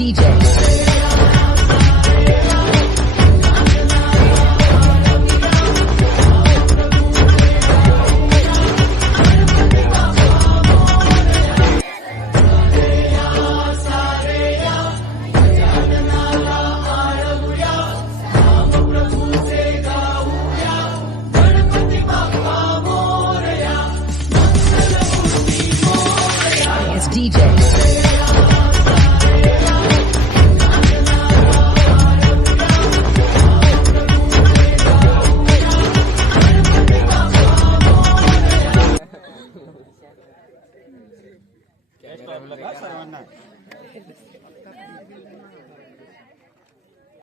DJ. DJ. Camera